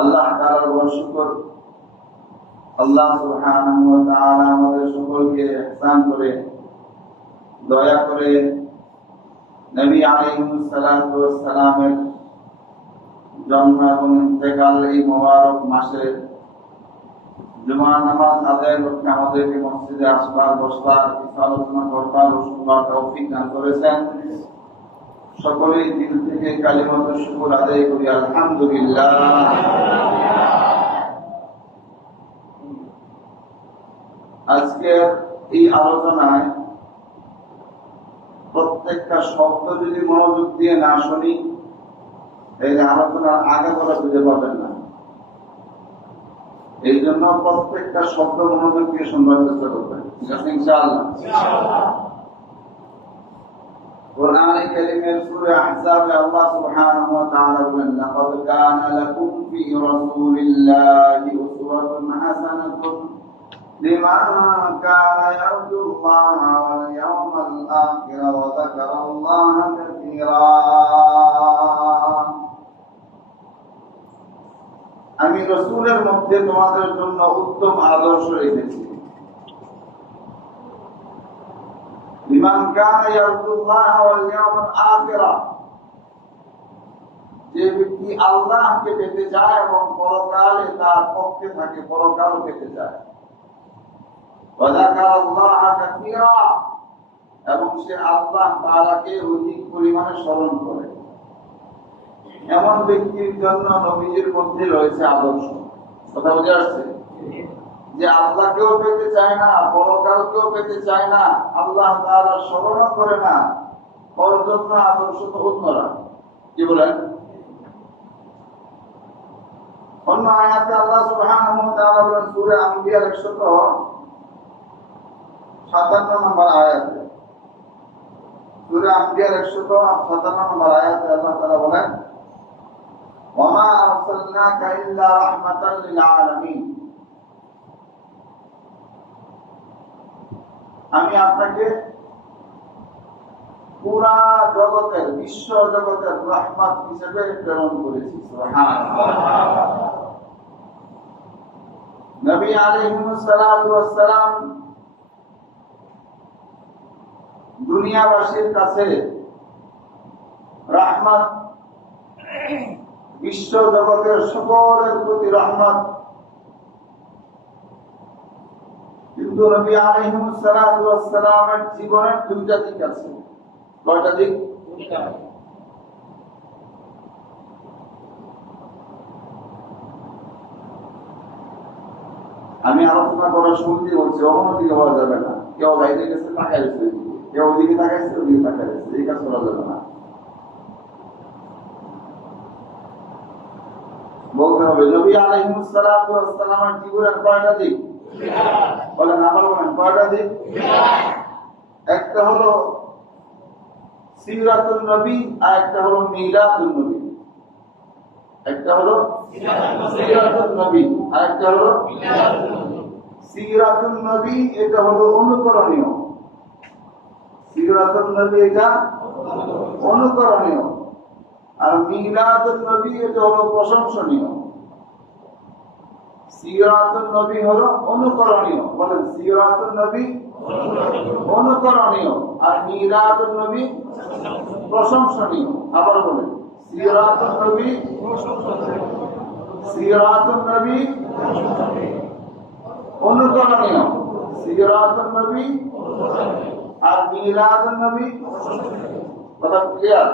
আল্লাহ তাআলার বড় শুকর। আল্লাহ সুবহানাহু ওয়া তাআলা আমাদের সকলকে ইহসান করে দয়া করে নবী আলাইহিস সালাতু ওয়াস সালামের জন্ম এবং ইন্তেকাল এই মোবারক মাসে জুমার নামাজ আদায় করতে আমাদেরকে মসজিদে আসবার বসবার আলোচনা করবার ও শুনবার তৌফিক দান করেছেন। সকলেই দিল থেকে কালিমাত শুকর আদায় করি আলহামদুলিল্লাহ। আজকের এই আলোচনায় প্রত্যেকটা শব্দ যদি মনোযোগ দিয়ে না শুনি এই আলোচনার আগে বলা বুঝে পাবেন না। এই জন্য প্রত্যেকটা শব্দ মনোযোগ দিয়ে শুনবার চেষ্টা করবেন, ঠিক আছে ইনশাআল্লাহ। কোরআনে কারীমের সূরা আহজাবে আল্লাহ সুবহানাহু ওয়া তাআলা বলেন, লাকাদ কানা লাকুম ফি রাসূলিল্লাহি উসওয়াতুন হাসানাতুন লিমান কানা ইয়ারজুল্লাহা ওয়াল ইয়াওমাল আখির ওয়া যাকারাল্লাহা কাসীরা। আমি রাসূলের মধ্যে তোমাদের জন্য উত্তম আদর্শ রেখেছি। লিমান কানা ইয়ারজুল্লাহা ওয়াল ইয়াওমাল আখির, যে ব্যক্তি আল্লাহকে পেতে চায় এবং পরকালে তার পক্ষে থাকে, পরকাল পেতে চায়। ওয়া যাকারাল্লাহা কাসীরা, এবং সে আল্লাহ তাআলাকে অধিক পরিমাণে স্মরণ করে। এমন ব্যক্তির জন্য নবীজির মধ্যে রয়েছে আদর্শ। কথা বুঝে আসছে? যে আল্লাহকেও পেতে চায় না, পরকালকেও পেতে চায় না, আল্লাহ তাআলার স্মরণও করে না, ওর জন্য আদর্শ তো অন্যরা। কি বলেন? অন্য আয়াতে আল্লাহ সুবহানাহু ওয়া তাআলা বলেন সূরা আম্বিয়ার 157 নম্বর আয়াতে, সূরা আম্বিয়ার 157 নম্বর আয়াতে আল্লাহ তাআলা বলেন, ওয়ামা আরসালনাকা ইল্লা রাহমাতাল লিল আলামিন, আমি আপনাকে পুরা জগতের, বিশ্ব জগতের রহমত হিসেবে প্রেরণ করেছি। সুবহানাল্লাহ। নবী আলাইহিস সালাতু ওয়াস সালাম দুনিয়াবাসীর কাছে রহমত, বিশ্ব জগতের সকলের প্রতি রহমত। কিন্তু নবী আলাইহিস সালাতু ওয়াস সালামের জীবনের দুইটা দিক আছে। কয়টা দিক? আমি আলোচনা করার শুরুতে বলছি অন্যদিকে হওয়া যাবে না। কেউ বাইরে গেছে তাকাইছে, কেউ ওদিকে তাকাইছে, ওদিকে তাকাইছে, এই কাজ করা যাবে না। বলতে হবে নবী আলাইহিস সালাতু ওয়াস সালামের জীবনের কয়টা দিক? বলেন, আবার বলেন, কয়টা দিক? একটা হলো সিরাতুন নবী, আর একটা হলো মিলাদুন নবী। একটা হলো সিরাতুন নবী, আর একটা হলো মিলাদুন নবী। সিরাতুন নবী এটা হলো অনুকরণীয়, সিরাতুন নবী এটা অনুকরণীয়, আর মিলাদুন নবী এটা হলো প্রশংসনীয়। সিরাতুন নবী হলো অনুকরণীয়, বলেন সিরাতুন নবী অনুকরণীয়, আর মিলাদুন নবী প্রশংসনীয়। আবার বলেন সিরাতুন নবী, সিরাতুন নবী অনুকরণীয়, সিরাতুন নবী আর মিলাদুন নবী। কথা ক্লিয়ার?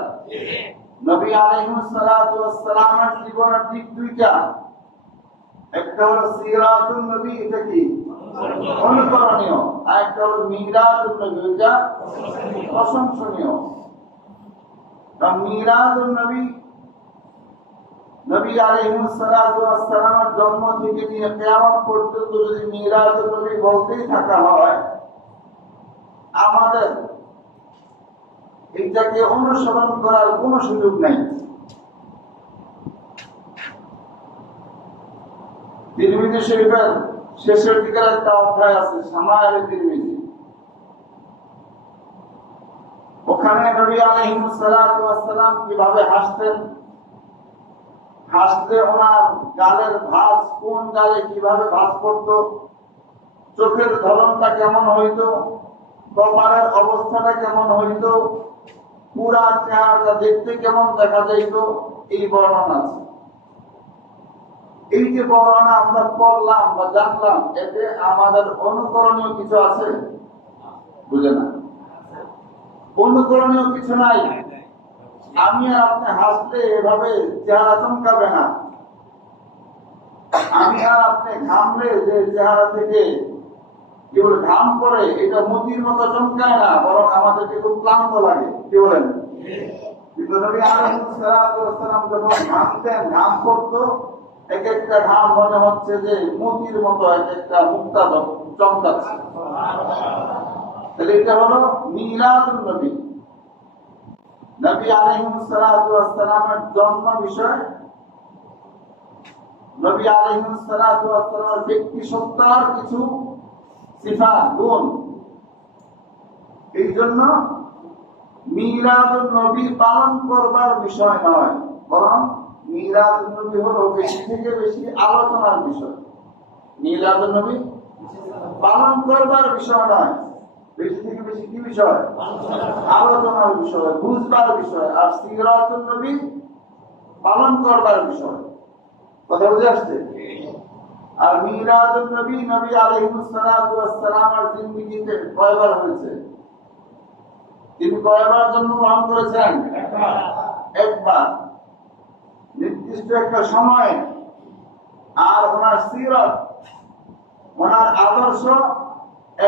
নবী আলাইহিস সালাতু ওয়াস সালামের জীবনের দিক দুইটা। একটা হলো সিরাতুন নবী, এটা কি অনুকরণীয়, আর একটা হলো মিলাদুন নবী, এটা প্রশংসনীয়। মিলাদুন নবী, নবী আলাইহিস সালাতু ওয়াস সালামের জন্ম থেকে নিয়ে কিয়ামত পর্যন্ত যদি মিলাদুন নবী বলতেই থাকা হয়, আমাদের এটাকে অনুসরণ করার কোনো সুযোগ নাই। তিরমিজি শরীফের শেষের দিকের একটা অধ্যায় আছে শামায়েল তিরমিজি, ওখানে নবী আলাইহিস সালাতু ওয়াস সালাম কিভাবে হাসতেন, হাসলে ওনার গালের ভাঁজ কোন গালে কিভাবে ভাঁজ পড়তো, চোখের ধরনটা কেমন হইতো, কপালের অবস্থাটা কেমন হইতো, পুরা চেহারাটা দেখতে কেমন দেখা যাইত, এই বর্ণনা আছে। এই যে বর্ণনা আমরা পড়লাম বা জানলাম, এতে আমাদের অনুকরণীয় কিছু আছে? বুঝে না, অনুকরণীয় কিছু নাই। আমি আর আপনি হাসলে এভাবে চেহারা চমকাবে না। আমি আর আপনি ঘামলে যে চেহারা থেকে কি বলে ঘাম পড়ে, এটা মতির মতো চমকায় না, বরং আমাদেরকে খুব ক্লান্ত লাগে। কি বলেন? কিন্তু নবী আলাইহিস সালাতু ওয়াস সালাম যখন ঘামতেন, ঘাম পড়তো, এক একটা ঘাম মনে হচ্ছে যে মতির মতো এক একটা মুক্তা চমকাচ্ছে। তাহলে এটা হলো মিলাদুন নবী। নবী আলাইহিস সালাতু ওয়াস সালামের জন্ম বিষয়, নবী আলাইহিস সালাতু ওয়াস সালামের ব্যক্তি সত্তার কিছু সিফাত গুণ। এই জন্য মিলাদুন নবী পালন করবার বিষয় নয়, বরং মিলাদুন নবী হলো বেশি থেকে বেশি আলোচনার বিষয়। মিলাদুন নবী পালন করবার বিষয় নয়, বেশি থেকে বেশি কি বিষয়? আলোচনার বিষয়, বুঝবার বিষয়। আর সিরাতুন নবী পালন করবার বিষয়। কথা বুঝে আসছে? আর মিলাদুন নবী, নবী আলাইহিস সালাতু ওয়াস সালামের জিন্দেগিতে কয়বার হয়েছে? তিনি কয়বার জন্মগ্রহণ করেছেন? একবার, নির্দিষ্ট একটা সময়ে। আর ওনার সিরাত, ওনার আদর্শ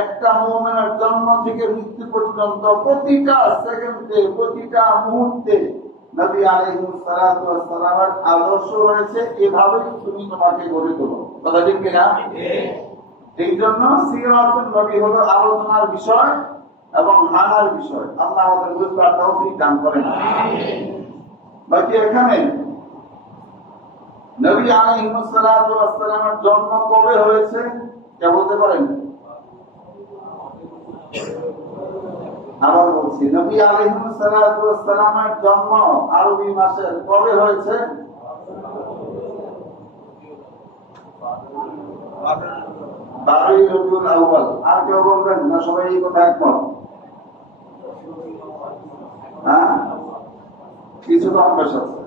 একটা মুমিনের জন্ম থেকে মৃত্যু পর্যন্ত প্রতিটা সেকেন্ডে, প্রতিটা মুহূর্তে নবী আলাইহিস সালাতু ওয়াস সালামের আদর্শ রয়েছে। এভাবেই তুমি তোমাকে গড়ে তোলো। কথা ঠিক কিনা? এই জন্য সিরাতুন নবী হলো আলোচনার বিষয় এবং মানার বিষয়। আল্লাহ আমাদের বুঝবার তৌফিক দান করেন। বাকি এখানে নবী আলাইহিস সালাতু ওয়াস সালামের জন্ম কবে হয়েছে কে বলতে পারেন? আবার বলছি, নবী আলাইহিস সালাতু ওয়াস সালামের জন্ম আরবি মাসের কবে হয়েছে? 12ই রবিউল আউয়াল। আর কেউ বলবেন না? সবাই এই কথা একমত? হ্যাঁ, কিছু কম বেশ আছে।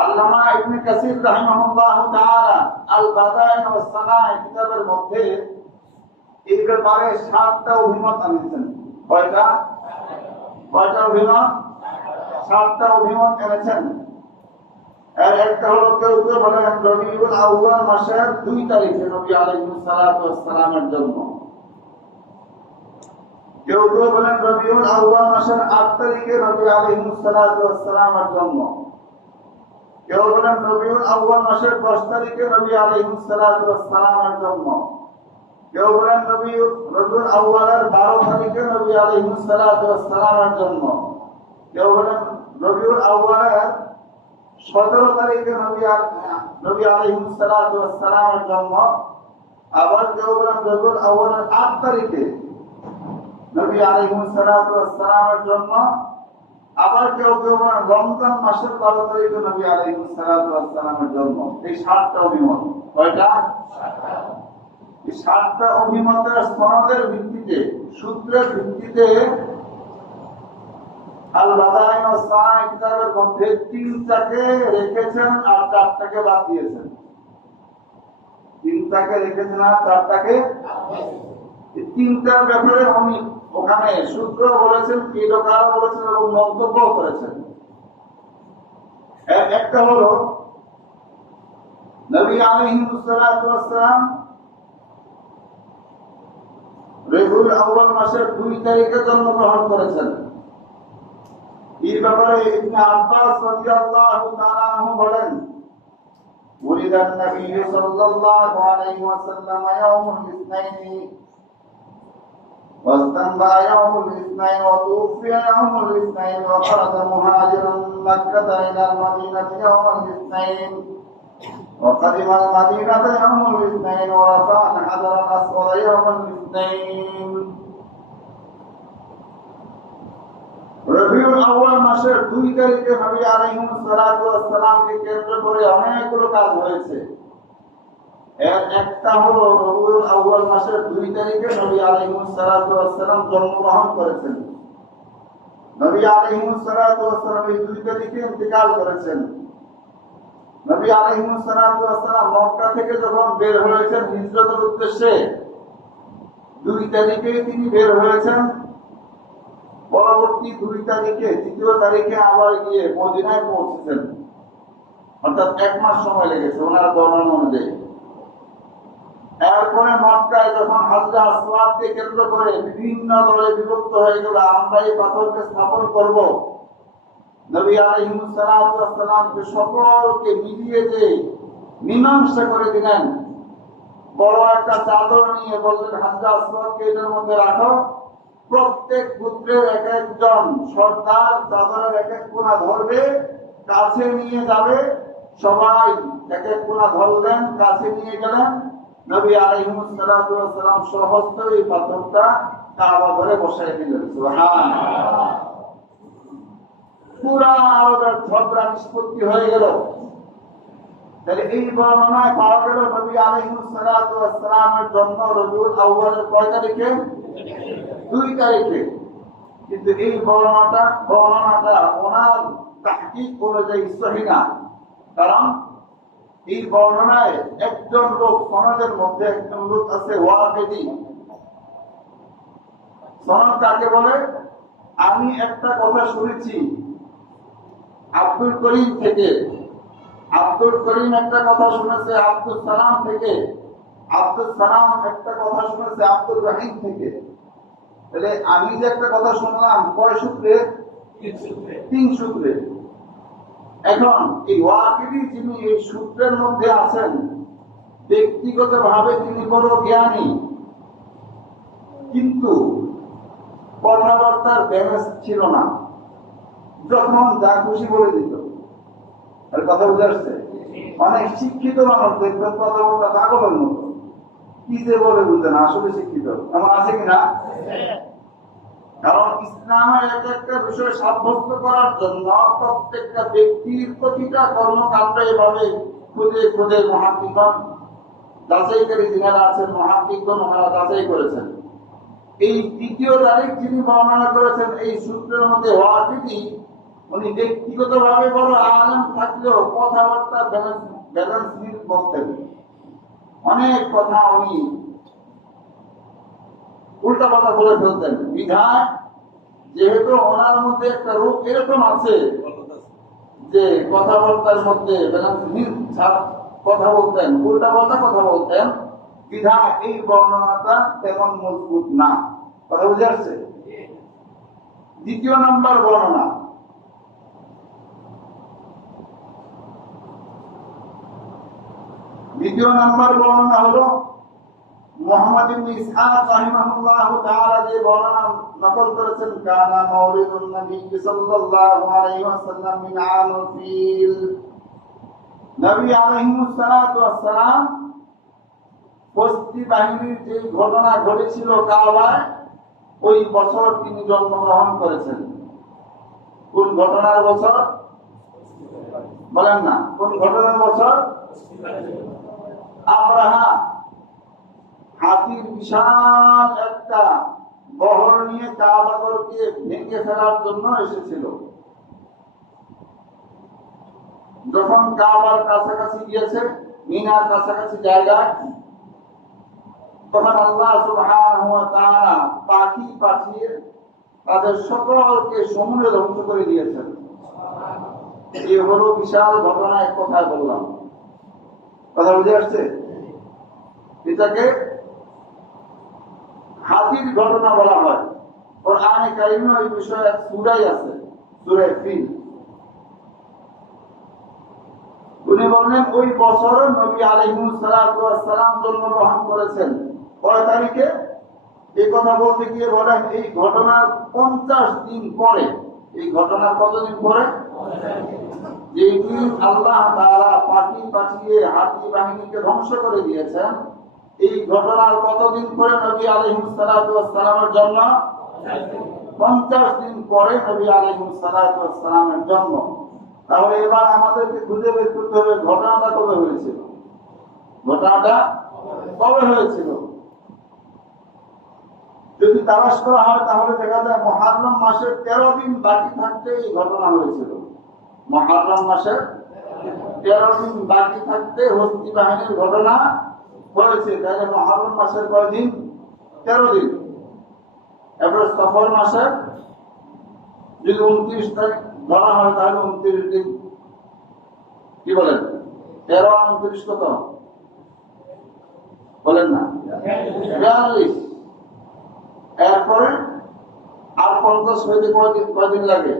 আল্লামা ইবনে কাসির রাহিমাহুল্লাহু তাআলা আল বাদাইন ওয়াস সানাঈ কিতাবের মধ্যে এই ব্যাপারে 7টা অভিমত আনেছেন। কয়টা অভিমত? 7টা অভিমত এনেছেন। এর একটা হলো, কেউ কেউ বলেন রবিউল আউয়াল মাসের 2 তারিখে নবী আলাইহিস সালাতু ওয়াস সালামের জন্ম। কেউ কেউ বলেন রবিউল আউয়াল মাসের 8 তারিখে নবী আলাইহিস সালাতু ওয়াস সালামের জন্ম। কেউ বলেন রবিউল আউয়াল মাসের 10 তারিখে নবী আলাইহিস সালাতু ওয়াস সালামের জন্ম। কেউ বলেন রবিউল আউয়ালের 12 তারিখে নবী আলাইহিস সালাতু ওয়াস সালামের জন্ম। কেউ বলেন রবিউল আউয়ালের 17 তারিখে নবী আলাইহিস সালাতু ওয়াস সালামের জন্ম। আবার কেউ বলেন রবিউল আউয়ালের 8 তারিখে নবী আলাইহিস সালাতু ওয়াস সালামের জন্ম। আবার কেউ কেউ বলেন রমজান মাসের 12 তারিখে নবী আলাইহিস সালাতু ওয়াস সালামের জন্ম। এই 7টা অভিমত। কয়টা? 7টা। এই 7টা অভিমতের সনদের ভিত্তিতে, সূত্রের ভিত্তিতে আল বাদাইন ওয়াস সানাঈ কিতাবের মধ্যে 3টাকে রেখেছেন আর 4টাকে বাদ দিয়েছেন। 3টাকে রেখেছেন আর 4টাকে, এই 3টার ব্যাপারে উনি ওখানে সূত্র বলেছেন, কিরকার বলেছেন এবং মন্তব্য করেছেন। একটা হলো নবী আলাইহিস সালাতু ওয়াস সালাম রবিউল আউয়াল মাসের 2 তারিখে জন্মগ্রহণ করেছেন। এই ব্যাপারে ইবনে আব্বাস রাদিয়াল্লাহু তাআলা আনহু বলেন, ওলিদান নবী সাল্লাল্লাহু আলাইহি ওয়াসাল্লাম ইয়াউমুল ইসনাইনি واستنبأ يوم الاثنين وتوفي يوم الاثنين وخرج مهاجرا مكة إلى المدينة يوم الاثنين وقدم المدينة يوم الاثنين ورفع الحجر الأسود يوم الاثنين রবিউল আউয়াল মাসের 2 তারিখে নবী আলাইহিস সালাতু ওয়াস সালামকে কেন্দ্র করে অনেকগুলো কাজ হয়েছে। এর একটা হলো রবিউল আউয়াল মাসের 2 তারিখে নবী আলাইহিস সালাতু ওয়াস সালাম জন্মগ্রহণ করেছেন। নবী আলাইহিস সালাতু ওয়াস সালাম এই 2 তারিখে ইন্তেকাল করেছেন। নবী আলাইহিস সালাতু ওয়াস সালাম মক্কা থেকে যখন বের হয়েছেন হিজরতের উদ্দেশ্যে 2 তারিখে তিনি বের হয়েছেন। পরবর্তী 2 তারিখে 3 তারিখে আবার গিয়ে মদিনায় পৌঁছেছেন, অর্থাৎ 1 মাস সময় লেগেছে ওনার বর্ণনা অনুযায়ী। এরপরে মক্কায় যখন হাজরা আসওয়াদকে কেন্দ্র করে বিভিন্ন দলে বিভক্ত হয়ে গেল, আমরা এই পাথরকে স্থাপন করব, নবী আলাইহিস সালাতু ওয়াস সালামকে সকলকে মিলিয়ে যে মীমাংসা করে দিলেন। বড় একটা চাদর নিয়ে বললেন হাজরা আসওয়াদকে এটার মধ্যে রাখো, প্রত্যেক পুত্রের এক একজন সর্দার চাদরের এক এক কোণা ধরবে, কাছে নিয়ে যাবে, সবাই এক এক কোণা ধরলেন, কাছে নিয়ে গেলেন। নবী আলাইহিস সালাতু ওয়াস সালাম সহস্ত এই পাথরটা কাবা ঘরে বসায় দিলেন। সুবহানাল্লাহ। পুরা আরবের ঝগড়া নিষ্পত্তি হয়ে গেল। তাহলে এই বর্ণনায় পাওয়া গেল নবী আলাইহিস সালাতু ওয়াস সালামের জন্ম রবিউল আউয়ালের কয় তারিখে? 2 তারিখে। কিন্তু এই বর্ণনাটা ওনার তাহকিক অনুযায়ী সহিহ না। কারণ এই বর্ণনায় একজন লোক, সনদের মধ্যে একজন লোক আছে ওয়াকিদি। সনদ কাকে বলে? আমি একটা কথা শুনেছি আব্দুল করিম থেকে, আব্দুল করিম একটা কথা শুনেছে আব্দুল সালাম থেকে, আব্দুল সালাম একটা কথা শুনেছে আব্দুল রহিম থেকে। তাহলে আমি যে একটা কথা শুনলাম কয় সূত্রে? 3 সূত্রে। এখন এই ওয়াকিদি যিনি এই সূত্রের মধ্যে আছেন, ব্যক্তিগতভাবে তিনি বড় জ্ঞানী, কিন্তু কথাবার্তার ব্যালেন্স ছিল না, যখন যা খুশি বলে দিত। আর কথা বুঝে আসছে? অনেক শিক্ষিত মানুষ দেখবেন কথাবার্তা পাগলের মতো, কি যে বলে বুঝে না, আসলে শিক্ষিত এমন আছে কিনা? কারণ ইসলামের এক একটা বিষয় সাব্যস্ত করার জন্য প্রত্যেকটা ব্যক্তির প্রতিটা কর্মকাণ্ড এভাবে খুঁজে খুঁজে মুহাদ্দিসগণ, যাচাইকারী যিনারা আছেন মুহাদ্দিসগণ, ওনারা যাচাই করেছেন। এই 3 তারিখ যিনি বর্ণনা করেছেন এই সূত্রের মধ্যে ওয়াকিদি, উনি ব্যক্তিগতভাবে বড় আলেম থাকলেও কথাবার্তা ব্যালেন্স বলতেন। অনেক কথা উনি উল্টা কথা বলে ফেলতেন। বিধায় যেহেতু ওনার মধ্যে একটা রূপ এরকম আছে যে কথাবার্তার মধ্যে কথা বলতেন, উল্টা পাল্টা কথা বলতেন, বিধায় এই বর্ণনাটা তেমন মজবুত না। কথা বুঝে আসছে? 2 নম্বর বর্ণনা, দ্বিতীয় নম্বর বর্ণনা হলো মুহাম্মদ ইবনে ইসহাক রাহিমাহুল্লাহু তাআলা যে বর্ণনা নকল করেছেন, কানা মাউলিদুন নবী সাল্লাল্লাহু আলাইহি ওয়াসাল্লাম মিন আমুল ফিল। নবী আলাইহিস সালাতু ওয়াস সালাম বস্তি বাহিনীর যে ঘটনা ঘটেছিল কাবায়, ওই বছর তিনি জন্মগ্রহণ করেছেন। কোন ঘটনার বছর বলেন না? কোন ঘটনার বছর? আব্রাহা হাতির বিশাল একটা বহর নিয়ে কাবাগরকে ভেঙে ফেলার জন্য এসেছিল। যখন কাবার কাছাকাছি গিয়েছে, মিনার কাছাকাছি জায়গায়, তখন আল্লাহ সুবহানাহু ওয়া তাআলা পাখি পাঠিয়ে তাদের সকলকে সমূলে ধ্বংস করে দিয়েছেন। এই হলো বিশাল ঘটনা, এক কথায় বললাম। কথা বুঝে আসছে? এটাকে হাতির ঘটনা বলা হয়। কোরআনে কারিমে এই বিষয়ে এক সূরা আছে, সূরা ফিল। উনি বলেন ওই বছর নবী আলাইহিস সালাতু ওয়াস সালাম জন্মগ্রহণ করেছেন। কয় তারিখে? এই কথা বলতে গিয়ে বলেন এই ঘটনার 50 দিন পরে। এই ঘটনার কতদিন পরে? যেই দিন আল্লাহ তাআলা পাখি পাঠিয়ে হাতি বাহিনীকে ধ্বংস করে দিয়েছেন, এই ঘটনার কতদিন পরে নবী আলাইহিস সালাতু ওয়াস সালামের জন্ম? 50 দিন পরে নবী আলাইহিস সালাতু ওয়াস সালামের জন্ম। তাহলে এবার আমাদেরকে খুঁজে বের করতে হবে ঘটনাটা কবে হয়েছিল। ঘটনাটা কবে হয়েছিল যদি তালাশ করা হয় তাহলে দেখা যায় মুহররম মাসের 13 দিন বাকি থাকতে এই ঘটনা হয়েছিল। মুহররম মাসের 13 দিন বাকি থাকতে হস্তি বাহিনীর ঘটনা হয়েছে। তাহলে মুহররম মাসের কয় দিন? 13 দিন। এবার সফর মাসের যদি 29 তারিখ ধরা হয় তাহলে 29 দিন। কি বলেন? 13 আর 29 কত বলেন না? 42। এরপরে আর 50 হইতে কয়দিন লাগে?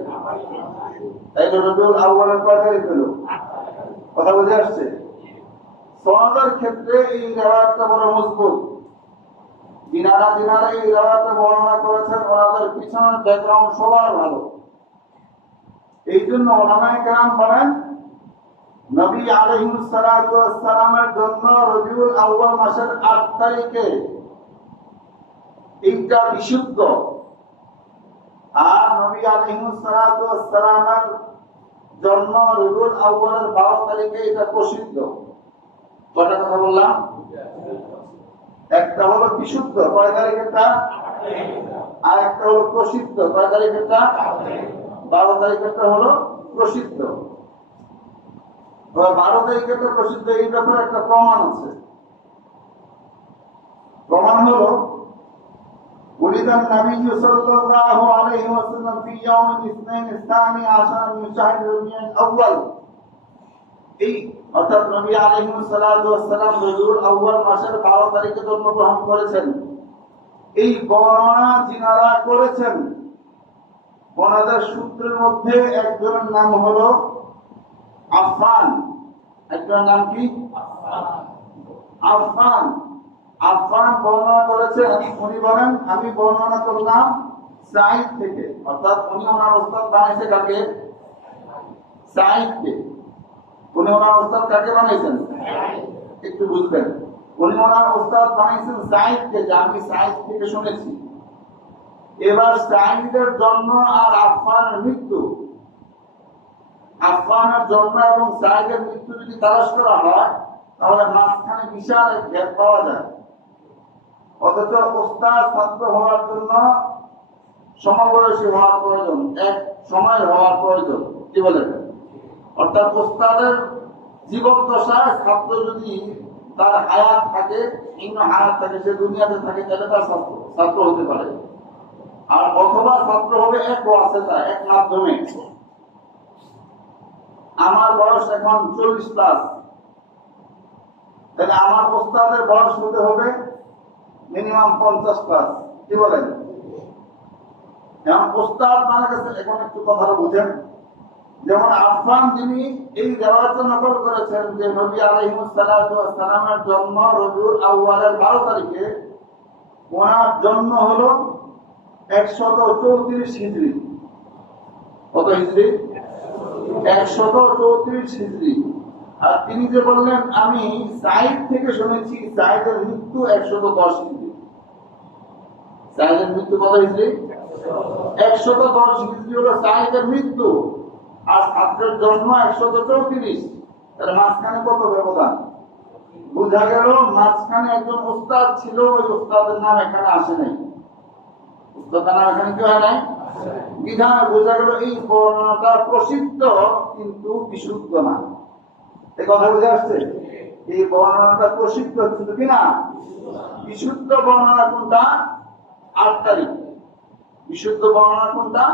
তাই রবিউল আউয়ালের কয় তারিখ হলো? কথা বুঝে আসছে? সনদের ক্ষেত্রে এই রিওয়ায়াতটা বড় মজবুত। যিনারা এই রিওয়ায়াতটা বর্ণনা করেছেন ওনাদের পিছনের ব্যাকগ্রাউন্ড সবার ভালো। এই জন্য ওলামায়ে কেরাম বলেন নবী আলাইহিস সালাতু ওয়াস সালামের জন্য রবিউল আউয়াল মাসের 8 তারিখে এইটা বিশুদ্ধ, আর নবী আলাইহিস সালাতু ওয়াস সালামের জন্ম রবিউল আউয়ালের 12 তারিখে এটা প্রসিদ্ধ। কয়টা কথা বললাম? একটা হলো বিশুদ্ধ, কয় তারিখেরটা? আর একটা হলো প্রসিদ্ধ, কয় তারিখেরটা? 12 তারিখেরটা হলো প্রসিদ্ধ। 12 তারিখেরটা প্রসিদ্ধ, এই ব্যাপারে একটা প্রমাণ আছে। প্রমাণ হলো ولد النبي صلى الله عليه وسلم في يوم الاثنين الثاني عشر من شهر ربيع الأول। এই অর্থাৎ নবী আলাইহিস সালাতু ওয়াস সালাম রবিউল আউয়াল মাসের 12 তারিখে জন্মগ্রহণ করেছেন। এই বর্ণনা যিনারা করেছেন ওনাদের সূত্রের মধ্যে একজনের নাম হলো আফফান। একজনের নাম কি? আফফান। আফফান বর্ণনা করেছেন, উনি বলেন আমি বর্ণনা করলাম সাঈদ থেকে। অর্থাৎ উনি ওনার ওস্তাদ বানাইছে কাকে? সাঈদকে। উনি ওনার ওস্তাদ কাকে বানাইছেন? একটু বুঝবেন। উনি ওনার ওস্তাদ বানাইছেন সাঈদকে, যে আমি সাঈদ থেকে শুনেছি। এবার সাঈদের জন্ম আর আফফানের মৃত্যু, আফফানের জন্ম এবং সাঈদের মৃত্যু যদি তালাশ করা হয় তাহলে মাঝখানে বিশাল এক গ্যাপ পাওয়া যায়। অথচ ওস্তাদ ছাত্র হওয়ার জন্য সমবয়সী হওয়ার প্রয়োজন, এক সময়ের হওয়ার প্রয়োজন। কি বলেন? অর্থাৎ ওস্তাদের জীবদ্দশায় ছাত্র যদি তার হায়াত থাকে, ভিন্ন হায়াত থাকে, সে দুনিয়াতে থাকে, তাহলে তার ছাত্র হতে পারে। আর অথবা ছাত্র হবে এক ওয়াসিতা, এক মাধ্যমে। আমার বয়স এখন 40+, তাহলে আমার ওস্তাদের বয়স হতে হবে মিনিমাম 50+। কি বলেন? এখন ওস্তাদ মানে গেছে, এখন একটু কথাটা বুঝেন। যেমন আফফান যিনি এই রিওয়ায়াত নকল করেছেন যে নবী আলাইহিস সালাতু ওয়াস সালামের জন্ম রবিউল আউয়ালের 12 তারিখে, ওনার জন্ম হলো 134 হিজরি। কত হিজরি? 134 হিজরি। আর তিনি যে বললেন আমি সাঈদ থেকে শুনেছি, সাঈদের মৃত্যু 110 হিজরি। সাঈদের মৃত্যু কত হিজরি? 110 হিজরি হলো সাঈদের মৃত্যু, আর ছাত্রের জন্ম 134। তাহলে মাঝখানে কত ব্যবধান? বোঝা গেল মাঝখানে একজন ওস্তাদ ছিল, ওই ওস্তাদের নাম এখানে আসে নাই। ওস্তাদের নাম এখানে কি হয় নাই? বিধান বোঝা গেল এই বর্ণনাটা প্রসিদ্ধ কিন্তু বিশুদ্ধ না। এই কথা বুঝে আসছে? এই বর্ণনাটা প্রসিদ্ধ কিন্তু কিনা বিশুদ্ধ। বর্ণনা কোনটা? 8 তারিখ। বিশুদ্ধ বর্ণনা কোনটা?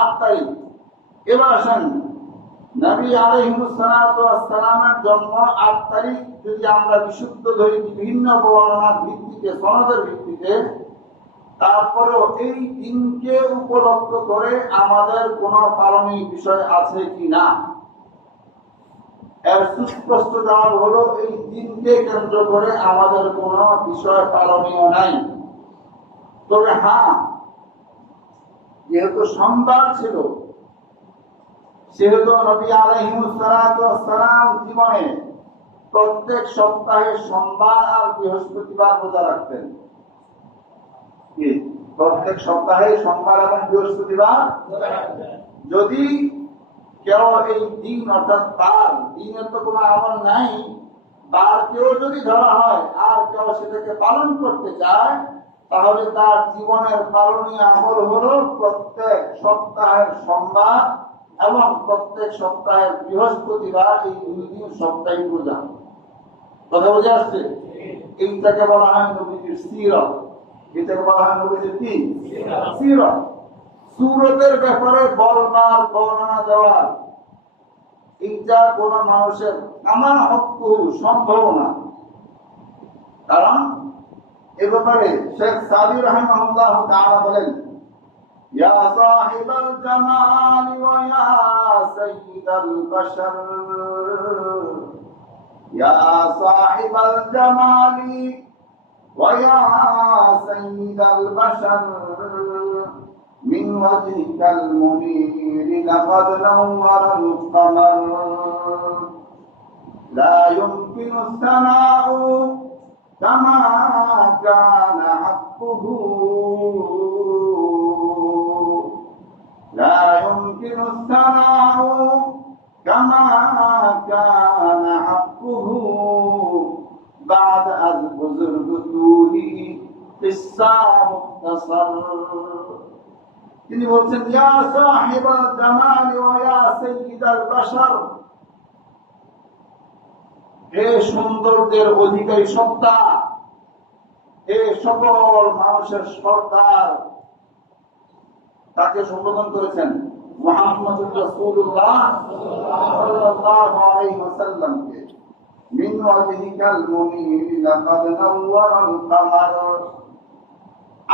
8 তারিখ। এবার আসেন, নবী আলাইহিস সালাতু ওয়াস সালামের জন্ম 8 তারিখ যদি আমরা বিশুদ্ধ ধরি বিভিন্ন বর্ণনার ভিত্তিতে, সনদের ভিত্তিতে, তারপরেও এই দিনকে উপলক্ষ করে আমাদের কোন পালনীয় বিষয় আছে কিনা, এর সুস্পষ্ট জবাব হলো এই দিনকে কেন্দ্র করে আমাদের কোন বিষয় পালনীয় নাই। তবে হ্যাঁ, যেহেতু সোমবার ছিল, সেহেতু নবী আলাইহিস সালাতু ওয়াস সালাম জীবনে প্রত্যেক সপ্তাহে সোমবার আর বৃহস্পতিবার রোজা রাখতেন। প্রত্যেক সপ্তাহে সোমবার এবং বৃহস্পতিবার। যদি কেউ এই দিন অর্থাৎ বার, দিনের তো কোনো আমল নাই, বার কেউ যদি ধরা হয় আর কেউ সেটাকে পালন করতে চায়, তাহলে তার জীবনের পালনীয় আমল হলো প্রত্যেক সপ্তাহের সোমবার এবং প্রত্যেক সপ্তাহের বৃহস্পতিবার, এই 2 দিন সাপ্তাহিক রোজা। কথা বুঝে আসছে? এইটাকে বলা হয় নবীজির সিরত। এটাকে বলা হয় নবীজির কি? সিরত। সুরতের ব্যাপারে বলবার, বর্ণনা দেওয়ার, এইটা কোন মানুষের আমার হক সম্ভব না। কারণ এ ব্যাপারে শেখ সাদি রাহিমাহুল্লাহ তাআলা বলেন, ইয়া সাহিবাল জামালি ওয়া ইয়া সাইয়্যিদাল বাশার, ইয়া সাহিবাল জামালি ওয়া ইয়া সাইয়্যিদাল বাশার, من وجهك المنير لقد نور القمر، لا يمكن الثناء كما كان حقه، لا يمكن الثناء كما كان حقه بعد أن بزرگته قصة مختصر। তিনি বলছেন, ইয়া সাহিবাল জামাল ওয়া ইয়া সাইয়্যিদাল বাশার, হে সৌন্দর্যের অধিকারী সত্তা, হে সকল মানুষের সর্দার। তাকে সম্বোধন করেছেন মুহাম্মদুর রাসূলুল্লাহ সাল্লাল্লাহু আলাইহি ওয়াসাল্লামকে। মিন ওয়াজহিকাল মুনির লাকাদ নাওয়ারাল কামার,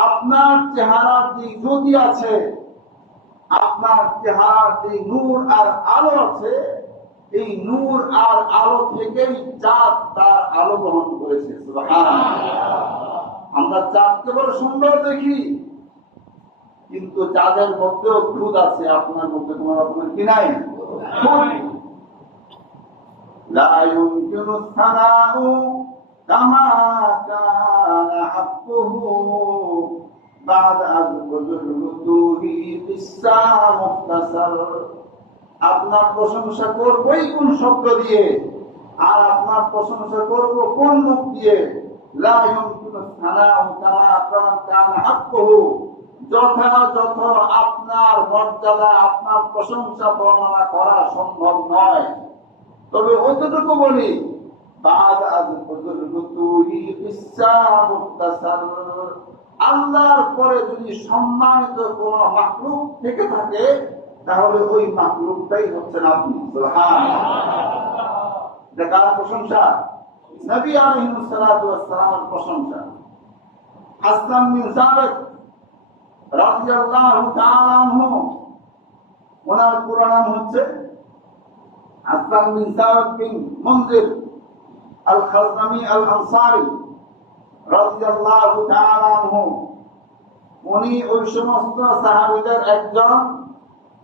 আপনার চেহারার যে জ্যোতি আছে, আপনার চেহারার যে নূর আর আলো আছে, এই নূর আর আলো থেকেই চাঁদ তার আলো গ্রহণ করেছে। সুবহানাল্লাহ। আমরা চাঁদকে বড় সুন্দর দেখি, কিন্তু চাঁদের মধ্যেও খুদ আছে, আপনার মধ্যে তোমার আপনার কি নাই? লা ইউমকিনু সানাউ কামা কানা হাক্কুহু বাদ আজ বুজুরগুহি কিসসা মুখতাসার। আপনার প্রশংসা করবই কোন শব্দ দিয়ে, আর আপনার প্রশংসা করব কোন মুখ দিয়ে? লা ইউমকিনু সানাউ কামা কানা হাক্কুহু, যথাযথ আপনার মর্যাদা, আপনার প্রশংসা বর্ণনা করা সম্ভব নয়। তবে অতটুকু বলি, বাদ আজ বুজুরগুহি কিসসা মুখতাসার, আল্লাহর পরে যদি সম্মানিত কোন মাখলুক থেকে থাকে, তাহলে ওই মাখলুকটাই হচ্ছেন আপনি। সুবহানাল্লাহ। এটা কার প্রশংসা? নবী আলাইহিস সালাতু ওয়াস সালামের প্রশংসা। হাসান বিন সাবিত রাদিয়াল্লাহু তাআলা আনহু, ওনার পুরো নাম হচ্ছে হাসান বিন সাবিত বিন মুনজির আল খাজরামি আল আনসারী রাদিয়াল্লাহু তাআলা আনহু। উনি ওই সমস্ত সাহাবীদের একজন,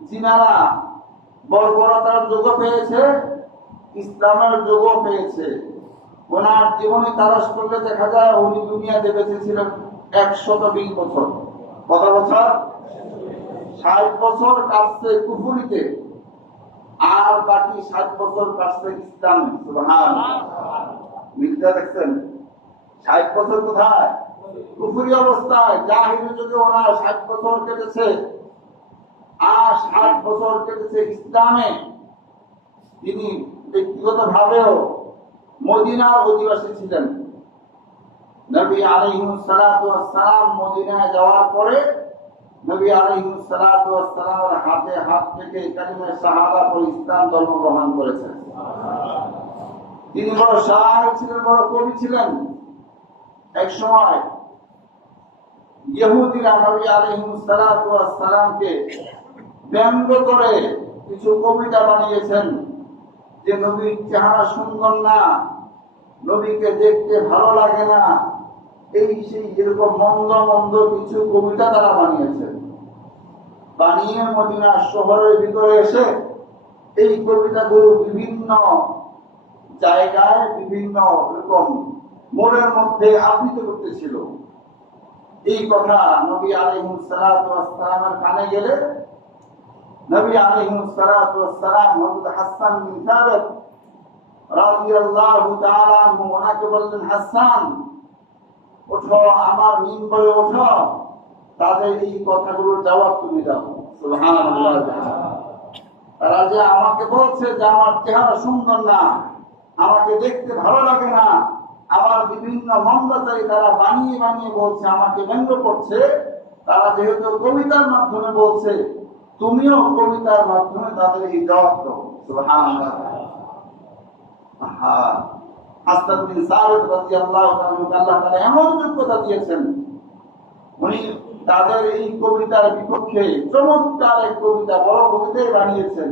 যিনারা বর্বরতার যোগ পেয়েছে, ইসলামের যোগ পেয়েছে। ওনার জীবনে তালাশ করলে দেখা যায় উনি দুনিয়াতে বেঁচে ছিলেন 120 বছর। কত বছর? 60 বছর কাটছে কুফরিতে, আর বাকি 60 বছর কাটছে ইসলামে। সুবহানাল্লাহ। মিলটা দেখছেন? 60 বছর কোথায়? কুফরি অবস্থায়, জাহিলি যুগে ওনার 60 বছর কেটেছে, আর 60 বছর কেটেছে ইসলামে। তিনি ব্যক্তিগত ভাবেও মদিনার অধিবাসী ছিলেন। নবী আলাইহিস সালাতু ওয়াস সালাম মদিনায় যাওয়ার পরে নবী আলাইহিস সালাতু ওয়াস সালামের হাতে হাত থেকে কালিমা শাহাদা পড়ে ইসলাম ধর্ম গ্রহণ করেছেন। তিনি বড় শায়ের ছিলেন, বড় কবি ছিলেন। এক সময় ইহুদিরা নবী আলাইহিস সালাতু ওয়াস সালামকে ব্যঙ্গ করে কিছু কবিতা বানিয়েছেন, যে নবীর চেহারা সুন্দর না, নবীকে দেখতে ভালো লাগে না, এই সেই এরকম মন্দ মন্দ কিছু কবিতা তারা বানিয়েছেন। বানিয়ে মদিনা শহরের ভিতরে এসে এই কবিতাগুলো বিভিন্ন জায়গায় বিভিন্ন রকম মোড়ের মধ্যে আবৃত করতেছিল। এই কথা নবী আলাইহিস সালাতু ওয়াস সালামের কানে গেলে নবী আলাইহিস সালাতু ওয়াস সালাম হযরত হাসান বিন সাবিত রাদিয়াল্লাহু তাআলা আনহু ওনাকে বললেন, হাসান ওঠো, আমার মিম্বরে ওঠো, তাদের এই কথাগুলোর জবাব তুমি দাও। সুবহানাল্লাহ। তারা যে আমাকে বলছে যে আমার চেহারা সুন্দর না, আমাকে দেখতে ভালো লাগে না, আবার বিভিন্ন মন্দাচারী তারা বানিয়ে বানিয়ে বলছে, আমাকে ব্যঙ্গ করছে, তারা যেহেতু কবিতার মাধ্যমে বলছে, তুমিও কবিতার মাধ্যমে তাদের এই জবাব দাও। সুবহানাল্লাহ। হাসান বিন সাবিত রাদিয়াল্লাহু তাআলা আল্লাহ তাআলা এমন যোগ্যতা দিয়েছেন, উনি তাদের এই কবিতার বিপক্ষে চমৎকার এক কবিতা, বড় কবিতাই বানিয়েছেন,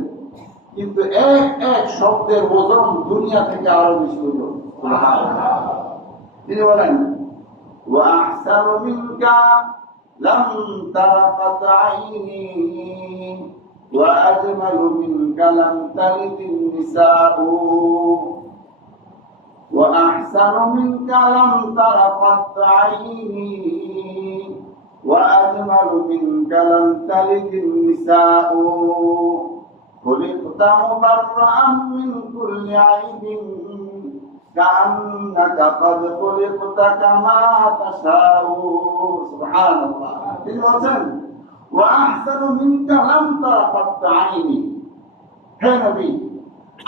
কিন্তু এক এক শব্দের ওজন দুনিয়া থেকে আরো বেশি ওজন। তিনি বলেন, ওয়া আহসানু মিনকা লাম তারাকাত আইনি ওয়া আজমালু মিনকা লাম তালিদিন নিসাউ ওয়া আহসানু মিনকা লাম তারাকাত আইনি ওয়া আজমালু মিনকা লাম তালিদিন নিসাউ خلقت مبرأ من كل عيب كأنك قد خلقت كما تشاء سبحان الله তিনি বলেন وأحسن منك لم تر قط عيني হে নবী,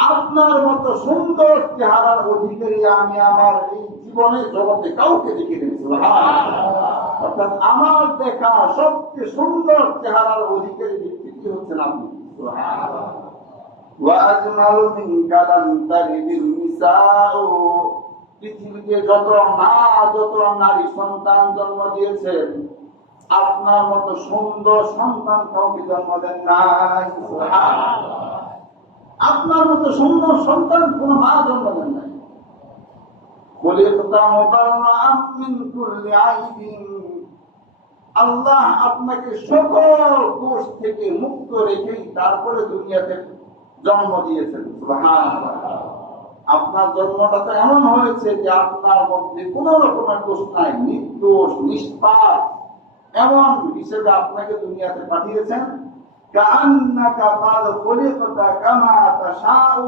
আপনার মতো সুন্দর চেহারার অধিকারী আমি আমার এই জীবনের জগতে কাউকে দেখিনি। সুবহানাল্লাহ। অর্থাৎ আমার দেখা সবচেয়ে সুন্দর চেহারার অধিকারী ব্যক্তি হচ্ছেন আপনি। পৃথিবীতে যত মা, যত নারী সন্তান জন্ম দিয়েছেন, আপনার মতো সুন্দর সন্তান কাউকে জন্ম দেন নাই। আপনার মতো সুন্দর সন্তান কোন মা জন্ম দেন নাই। আল্লাহ আপনাকে সকল দোষ থেকে মুক্ত রেখেই তারপরে দুনিয়াতে জন্ম দিয়েছেন। সুবহানাল্লাহ। আপনার জন্মটা তো এমন হয়েছে যে আপনার মধ্যে কোন রকমের দোষ নাই, নির্দোষ নিষ্পাপ এমন হিসেবে আপনাকে দুনিয়াতে পাঠিয়েছেন। কাআন্নাকা কাদ খুলিকতা কামা তাশাউ,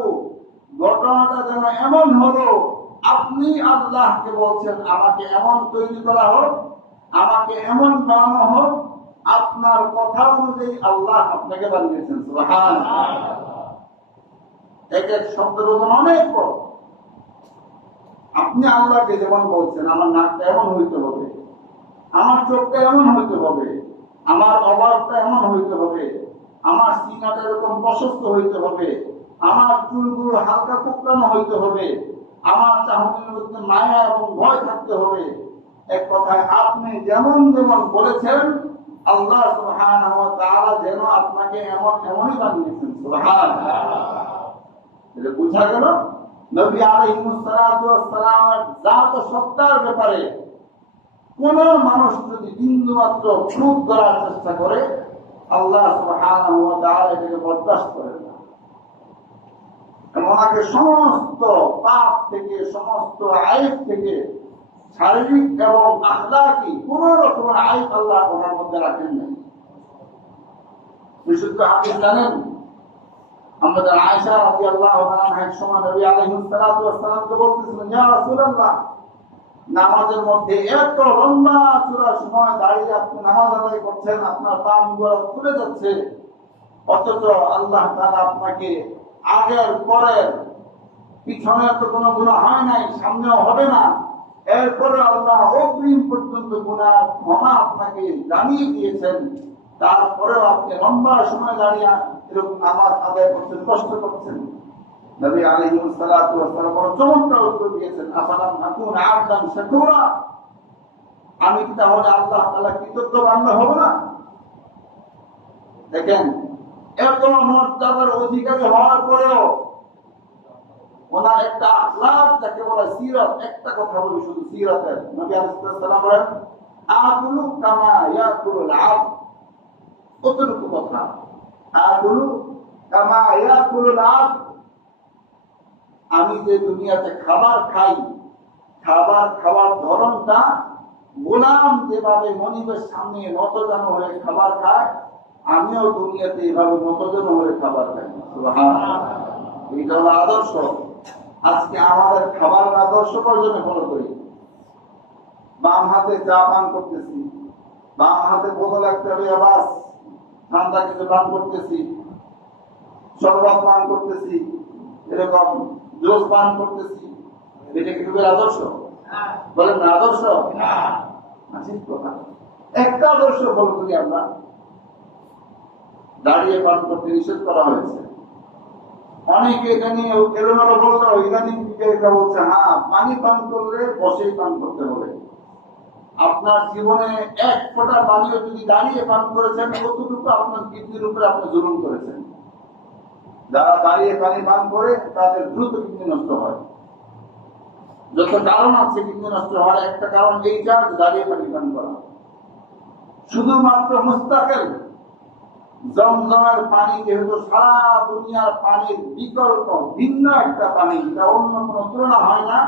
ঘটনাটা যেন এমন হলো আপনি আল্লাহকে বলছেন, আমাকে এমন তৈরি করা হোক, আমাকে এমন বানানো হোক, আপনার কথা অনুযায়ী আল্লাহ আপনাকে বানিয়েছেন। সুবহানাল্লাহ। এক এক শব্দের ওজন অনেক বড়। আপনি আল্লাহকে যেমন বলছেন, আমার নাকটা এমন হইতে হবে, আমার চোখটা এমন হইতে হবে, আমার অবাকটা এমন হইতে হবে, আমার সিনাটা এরকম প্রশস্ত হইতে হবে, আমার চুলগুলো হালকা কুকরানো হইতে হবে, আমার চাহনির মধ্যে মায়া এবং ভয় থাকতে হবে। এক কথায় আপনি যেমন যেমন বলেছেন, আল্লাহ সুবহানাহু ওয়া তাআলা যেন আপনাকে এমনই বানিয়েছেন। সুবহানাল্লাহ। এটা বুঝা গেল নবী আলাইহিস সালাতু ওয়াস সালামের জাত ও সত্তার ব্যাপারে কোন মানুষ যদি বিন্দুমাত্র খুঁত ধরার চেষ্টা করে, আল্লাহ সুবহানাহু ওয়া তাআলা এটাকে বরদাস্ত করেন না। ওনাকে সমস্ত পাপ থেকে, সমস্ত আইব থেকে, শারীরিক এবং আখলাকি কোন রকমের আইব আল্লাহ ওনার মধ্যে রাখেন নাই। বিশুদ্ধ হাদিস জানেন, আমাদের আয়েশা রাদিয়াল্লাহু আনহা এক সময় নবী আলাইহিস সালাতু ওয়াস সালামকে বলতেছিলেন, ইয়া রাসূলুল্লাহ, নামাজের মধ্যে এত লম্বা চূড়া সময় দাঁড়িয়ে আপনি নামাজ আদায় করছেন, আপনার পা মুবারক খুলে যাচ্ছে, অথচ আল্লাহ তাআলা আপনাকে আগের পরের পিছনের তো কোনো গুনাহ হয় নাই, সামনেও হবে না, এরপরে আল্লাহ অগ্রিম পর্যন্ত গুনাহ ক্ষমা আপনাকে জানিয়ে দিয়েছেন, তারপরেও আপনি লম্বা সময় দাঁড়িয়ে এরকম নামাজ আদায় করছেন, কষ্ট করছেন। নবী আলাইহিস সালাতু ওয়াস সালাম বড় চমৎকার উত্তর দিয়েছেন, আফালাম নাকুন আবদান শাকুরা, আমি কি তাহলে আল্লাহ তাআলা কৃতজ্ঞ বান্দা হব না? দেখেন, এত মর্যাদার অধিকারী হওয়ার পরেও ওনার একটা আখলাক, যাকে বলা সিরাত, একটা কথা বলি শুধু সিরাতের। নবী আলাইহিস সালাম বলেন, আকুলু কামা ইয়াকুলুল আবদ, কতটুকু কথা, আকুলু কামা ইয়াকুলুল আবদ, আমি যে দুনিয়াতে খাবার খাই, খাবার খাওয়ার ধরনটা গোলাম যেভাবে মনিবের সামনে নতজানু হয়ে খাবার খায়, আমিও দুনিয়াতে এভাবে নতজানু হয়ে খাবার খাই। সুবহানাল্লাহ। এটা হলো আদর্শ। আজকে আমাদের খাবারের আদর্শ পর্যন্ত ফলো করি। বাম হাতে চা পান করতেছি, বাম হাতে বোতল একটা লইয়া বাস ঠান্ডা কিছু পান করতেছি, শরবত পান করতেছি, এরকম জুস পান করতেছি। এটা কি যুগের আদর্শ? বলেন না আদর্শ? ঠিক কথা। একটা আদর্শ ফলো করি আমরা। দাঁড়িয়ে পান করতে নিষেধ করা হয়েছে। অনেকে এটা নিয়ে এলোমেলো বললো, ইদানিং বিজ্ঞানীরা বলছে হ্যাঁ পানি পান করলে বসেই পান করতে হবে। আপনার জীবনে এক ফোঁটা পানিও যদি দাঁড়িয়ে পান করেছেন, কতটুকু আপনার কিডনির উপরে আপনি জুলুম করেছেন। যারা দাঁড়িয়ে পানি পান করে তাদের দ্রুত কিডনি নষ্ট হয়। যত কারণ আছে কিডনি নষ্ট হওয়ার, একটা কারণ এইটা দাঁড়িয়ে পানি পান করা। শুধুমাত্র মুস্তাকিল জমজমের পানি যেহেতু সারা দুনিয়ার পানির বিকল্প ভিন্ন একটা পানি, এটা অন্য কোনো তুলনা হয় না,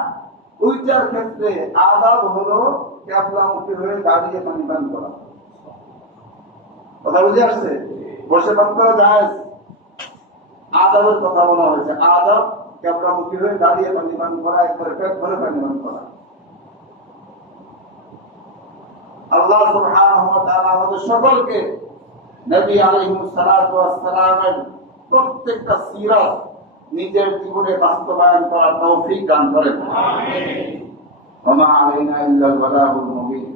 ওইটার ক্ষেত্রে আদাব হলো ক্যাবলামুখী হয়ে দাঁড়িয়ে পানি পান করা। কথা বুঝে আসছে? বসে পান করা জায়েজ। আদাবের কথা বলা হয়েছে। আদাব ক্যাবলামুখী হয়ে দাঁড়িয়ে পানি পান করা, একবারে পেট ভরে পানি পান করা। আল্লাহ সুবহানাহু ওয়া তাআলা আমাদের সকলকে নবী আলাইহিস সালাতু ওয়াস সালামের প্রত্যেকটা সিরাত নিজের জীবনে বাস্তবায়ন করার তৌফিক দান করেন। আমিন। ওয়া মা আলাইনা ইল্লাল বালাগুল মুবিন।